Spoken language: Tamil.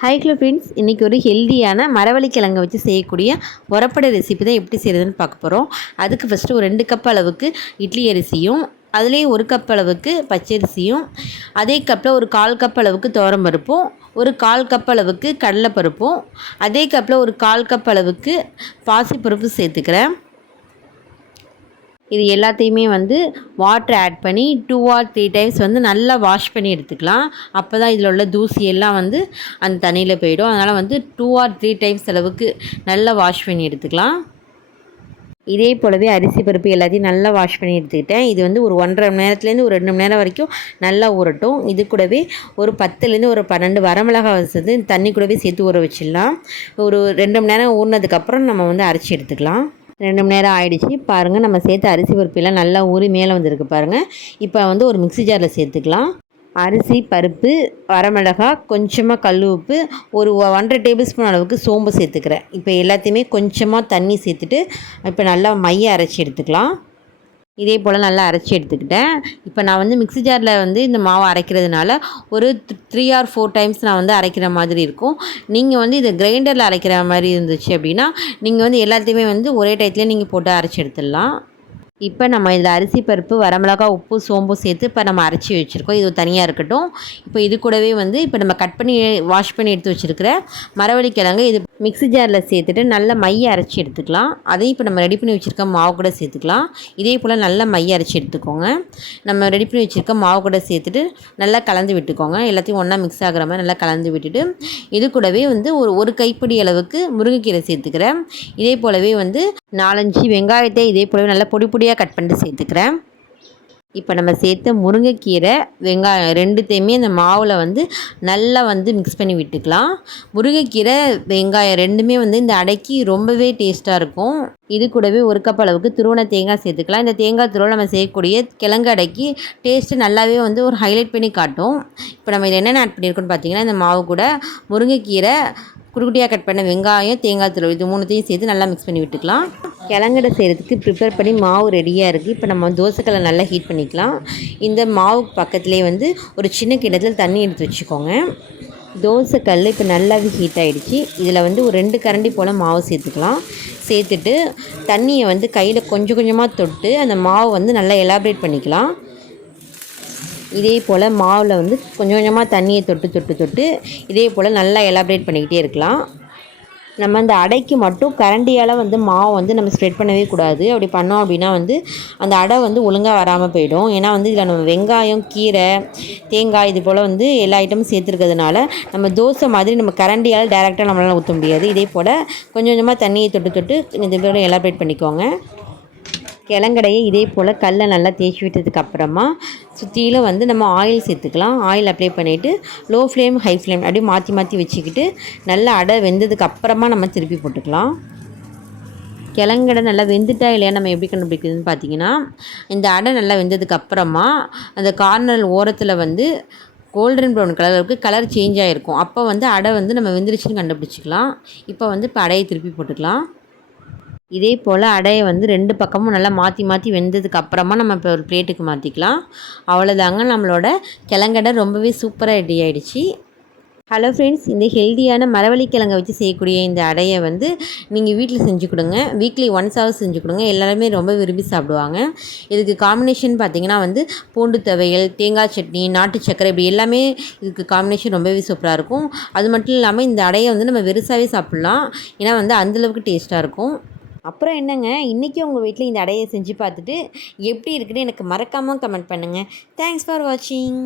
ஹாய் ஹலோ ஃப்ரெண்ட்ஸ், இன்றைக்கி ஒரு ஹெல்தியான மரவள்ளிக்கிழங்கை வச்சு செய்யக்கூடிய உரப்படை ரெசிபி தான் எப்படி செய்கிறதுன்னு பார்க்க போகிறோம். அதுக்கு ஃபஸ்ட்டு ஒரு 2 கப் அளவுக்கு இட்லி அரிசியும், அதுலேயே 1 கப் அளவுக்கு பச்சரிசியும், அதே கப்பில் ஒரு 1/4 கப் அளவுக்கு துவரம் பருப்பும், ஒரு 1/4 கப் அளவுக்கு கடலைப்பருப்பும், அதே கப்பில் ஒரு 1/4 கப் அளவுக்கு பாசிப்பருப்பு சேர்த்துக்கிறேன். இது எல்லாத்தையுமே வாட்டர் ஆட் பண்ணி 2 or 3 டைம்ஸ் நல்லா வாஷ் பண்ணி எடுத்துக்கலாம். அப்போ தான் இதில் உள்ள தூசி எல்லாம் அந்த தண்ணியில் போயிடும். அதனால் 2 or 3 டைம்ஸ் அளவுக்கு நல்லா வாஷ் பண்ணி எடுத்துக்கலாம். இதே போலவே அரிசி பருப்பு எல்லாத்தையும் நல்லா வாஷ் பண்ணி எடுத்துக்கிட்டேன். இது ஒரு 1.5 மணி நேரத்துலேருந்து ஒரு 2 மணி நேரம் வரைக்கும் நல்லா ஊறட்டும். இது கூடவே ஒரு 10லேருந்து ஒரு 12 வரமிளகாய் தண்ணி கூடவே சேர்த்து ஊற வச்சிடலாம். ஒரு 2 மணி நேரம் ஊறினதுக்கப்புறம் நம்ம அரைச்சி எடுத்துக்கலாம். 2 மணி நேரம் ஆகிடுச்சு பாருங்கள். நம்ம சேர்த்த அரிசி பருப்பெல்லாம் நல்லா ஊறி மேலே வந்திருக்கு பாருங்கள். இப்போ ஒரு மிக்ஸி ஜாரில் சேர்த்துக்கலாம். அரிசி, பருப்பு, வரமிளகாய், கொஞ்சமாக கல் உப்பு, ஒரு 1.5 டேபிள் ஸ்பூன் அளவுக்கு சோம்பு சேர்த்துக்கிறேன். இப்போ எல்லாத்தையுமே கொஞ்சமாக தண்ணி சேர்த்துட்டு இப்போ நல்லா மைய அரைச்சி எடுத்துக்கலாம். இதே போல் நல்லா அரைச்சி எடுத்துக்கிட்டேன். இப்போ நான் மிக்ஸி ஜாரில் இந்த மாவை அரைக்கிறதுனால ஒரு 3 or 4 டைம்ஸ் நான் அரைக்கிற மாதிரி இருக்கும். நீங்கள் இதை கிரைண்டரில் அரைக்கிற மாதிரி இருந்துச்சு அப்படின்னா நீங்கள் எல்லாத்தையுமே ஒரே டயத்துலேயே நீங்கள் போட்டு அரைச்சி எடுத்துடலாம். இப்போ நம்ம இதில் அரிசி பருப்பு, வரமிளகாய், உப்பு, சோம்பு சேர்த்து இப்போ நம்ம அரைச்சி வச்சுருக்கோம். இது தனியாக இருக்கட்டும். இப்போ இது கூடவே இப்போ நம்ம கட் பண்ணி வாஷ் பண்ணி எடுத்து வச்சுருக்கிற மரவள்ளிக்கிழங்கு இது மிக்ஸி ஜாரில் சேர்த்துட்டு நல்லா மைய அரைச்சி எடுத்துக்கலாம். அதையும் இப்போ நம்ம ரெடி பண்ணி வச்சுருக்க மாவு கூட சேர்த்துக்கலாம். இதே போல் நல்லா மைய அரைச்சி எடுத்துக்கோங்க. நம்ம ரெடி பண்ணி வச்சுருக்க மாவு கூட சேர்த்துட்டு நல்லா கலந்து விட்டுக்கோங்க. எல்லாத்தையும் ஒன்றா மிக்ஸ் ஆகிற மாதிரி நல்லா கலந்து விட்டுட்டு இது கூடவே ஒரு கைப்பிடி அளவுக்கு முருங்கைக்கீரை சேர்த்துக்கிறேன். இதே போலவே 4-5 வெங்காயத்தை இதே போலவே நல்லா பொடி பொடியாக கட் பண்ணிட்டு சேர்த்துக்கிறேன். இப்போ நம்ம சேர்த்த முருங்கைக்கீரை, வெங்காயம் ரெண்டுத்தையுமே அந்த மாவில் நல்லா மிக்ஸ் பண்ணி விட்டுக்கலாம். முருங்கைக்கீரை, வெங்காயம் ரெண்டுமே இந்த அடைக்கி ரொம்பவே டேஸ்ட்டாக இருக்கும். இது கூடவே 1 கப் அளவுக்கு துருவன தேங்காய் சேர்த்துக்கலாம். இந்த தேங்காய் துருவல் நம்ம செய்யக்கூடிய கிழங்கு அடைக்கி டேஸ்ட்டு நல்லாவே ஒரு ஹைலைட் பண்ணி காட்டும். இப்போ நம்ம இதில் என்னென்ன ஆட் பண்ணியிருக்கோன்னு பார்த்தீங்கன்னா, இந்த மாவு கூட முருங்கைக்கீரை, குட்டியாக கட் பண்ண வெங்காயம், தேங்காய் துருவல் இது 3த்தையும் சேர்த்து நல்லா மிக்ஸ் பண்ணி விட்டுக்கலாம். கிழங்கடை செய்கிறதுக்கு ப்ரிப்பேர் பண்ணி மாவு ரெடியாக இருக்குது. இப்போ நம்ம தோசைக்கல்லை நல்லா ஹீட் பண்ணிக்கலாம். இந்த மாவுக்கு பக்கத்துலேயே ஒரு சின்ன கிண்ணத்தில் தண்ணி எடுத்து வச்சுக்கோங்க. தோசைக்கல் இப்போ நல்லாவே ஹீட் ஆகிடுச்சு. இதில் ஒரு 2 கரண்டி போல் மாவு சேர்த்துக்கலாம். சேர்த்துட்டு தண்ணியை கையில் கொஞ்சம் கொஞ்சமாக தொட்டு அந்த மாவு நல்லா எலாபரேட் பண்ணிக்கலாம். இதே போல் மாவில் கொஞ்சம் கொஞ்சமாக தண்ணியை தொட்டு இதே போல் நல்லா எலாபரேட் பண்ணிக்கிட்டே இருக்கலாம். நம்ம அந்த அடைக்கு மட்டும் கரண்டியால் மாவு நம்ம ஸ்ப்ரெட் பண்ணவே கூடாது. அப்படி பண்ணோம் அப்படின்னா அந்த அடை ஒழுங்காக வராமல் போயிடும். ஏன்னா இதில் நம்ம வெங்காயம், கீரை, தேங்காய் இது போல் எல்லா ஐட்டமும் சேர்த்துருக்கிறதுனால நம்ம தோசை மாதிரி நம்ம கரண்டியால் டைரெக்டாக நம்மளால் ஊற்ற முடியாது. இதே போல் கொஞ்சம் கொஞ்சமாக தண்ணியை தொட்டு இது போல் எலாபரேட் பண்ணிக்கோங்க. கிழங்கடையை இதே போல் கல்லை நல்லா தேய்ச்சி விட்டதுக்கப்புறமா சுற்றிலும் நம்ம ஆயில் சேர்த்துக்கலாம். ஆயில் அப்ளை பண்ணிவிட்டு லோ ஃப்ளேம், ஹை ஃப்ளேம் அப்படியே மாற்றி மாற்றி வச்சுக்கிட்டு நல்லா அடை வெந்ததுக்கப்புறமா நம்ம திருப்பி போட்டுக்கலாம். கிழங்கடை நல்லா வெந்துட்டா இல்லையா நம்ம எப்படி கண்டுபிடிக்கிறதுன்னு பார்த்தீங்கன்னா, இந்த அடை நல்லா வெந்ததுக்கப்புறமா அந்த கார்னர் ஓரத்தில் கோல்டன் ப்ரௌன் கலருக்கு கலர் சேஞ்ச் ஆகிருக்கும். அப்போ அடை நம்ம வெந்துருச்சுன்னு கண்டுபிடிச்சிக்கலாம். இப்போ இப்போ அடையை திருப்பி போட்டுக்கலாம். இதே போல் அடையை 2 பக்கமும் நல்லா மாற்றி மாற்றி வெந்ததுக்கு அப்புறமா நம்ம இப்போ ஒரு பிளேட்டுக்கு மாற்றிக்கலாம். அவ்வளோதாங்க, நம்மளோட கிழங்கடை ரொம்பவே சூப்பராக ரெடி ஆகிடுச்சு. ஹலோ ஃப்ரெண்ட்ஸ், இந்த ஹெல்தியான மரவள்ளிக்கிழங்கை வச்சு செய்யக்கூடிய இந்த அடையை நீங்கள் வீட்டில் செஞ்சு கொடுங்க. வீக்லி ஒன்ஸாவது செஞ்சு கொடுங்க. எல்லாருமே ரொம்ப விரும்பி சாப்பிடுவாங்க. இதுக்கு காம்பினேஷன் பார்த்திங்கன்னா பூண்டு துவையல், தேங்காய் சட்னி, நாட்டு சக்கரை இப்படி எல்லாமே இதுக்கு காம்பினேஷன் ரொம்பவே சூப்பராக இருக்கும். அது மட்டும் இல்லாமல் இந்த அடையை நம்ம வெறுசாவே சாப்பிட்லாம். ஏன்னா அந்தளவுக்கு டேஸ்ட்டாக இருக்கும். அப்புறம் என்னங்க, இன்றைக்கி உங்கள் வீட்டில் இந்த அடையை செஞ்சு பார்த்துட்டு எப்படி இருக்குன்னு எனக்கு மறக்காமல் கமெண்ட் பண்ணுங்கள். தேங்க்ஸ் ஃபார் வாட்சிங்.